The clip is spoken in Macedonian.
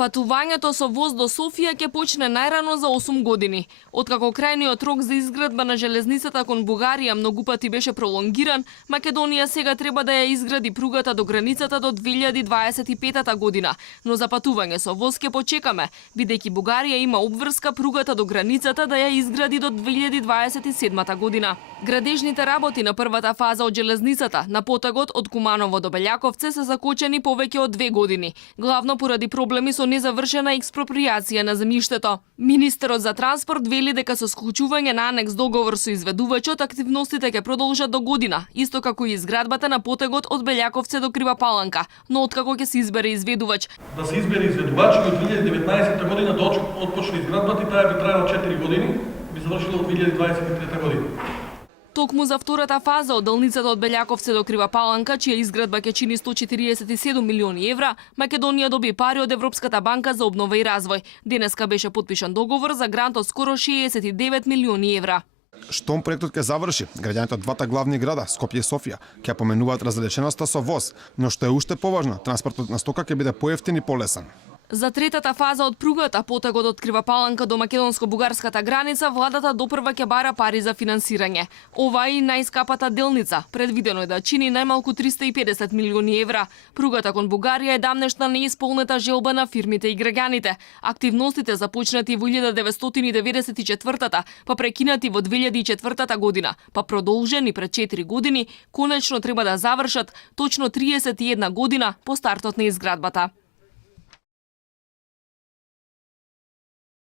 Патувањето со воз до Софија ќе почне најрано за 8 години. Откако крајниот рок за изградба на железницата кон Бугарија многу пати беше пролонгиран, Македонија сега треба да ја изгради пругата до границата до 2025 година. Но за патување со воз ќе почекаме, бидејќи Бугарија има обврска пругата до границата да ја изгради до 2027 година. Градежните работи на првата фаза од железницата на потегот од Куманово до Белјаковце се закочени повеќе од 2 години, главно поради проблеми со незавршена експроприација на земјиштето. Министерот за транспорт вели дека со склучување на анекс договор со изведувачот активностите ќе продолжат до година, исто како и изградбата на потегот од Белјаковце до Крива Паланка, но откако ќе се избере изведувач. Да се избере изведувач и од 2019 година да отпочне изградбата и таа би траела 4 години, би завршила од 2023 година. Токму за втората фаза од делницата од Белјаковце до Крива Паланка, чија изградба ќе чини 147 милиони евра, Македонија доби пари од Европската банка за обнова и развој. Денеска беше потпишан договор за грант од скоро 69 милиони евра. Штом проектот ќе заврши, граѓаните од двата главни града, Скопје и Софија, ќе поменуваат разделеченоста со воз, но што е уште поважно, транспортот на стока ќе биде поевтин и полесен. За третата фаза од пругата, потегот од Крива Паланка до македонско-бугарската граница, владата допрва ќе бара пари за финансирање. Ова е и најскапата делница, предвидено е да чини најмалку 350 милиони евра. Пругата кон Бугарија е дамнешна неисполнета желба на фирмите и граѓаните. Активностите започнати во 1994-та, па прекинати во 2004 година, па продолжени пред 4 години, конечно треба да завршат точно 31 година по стартот на изградбата.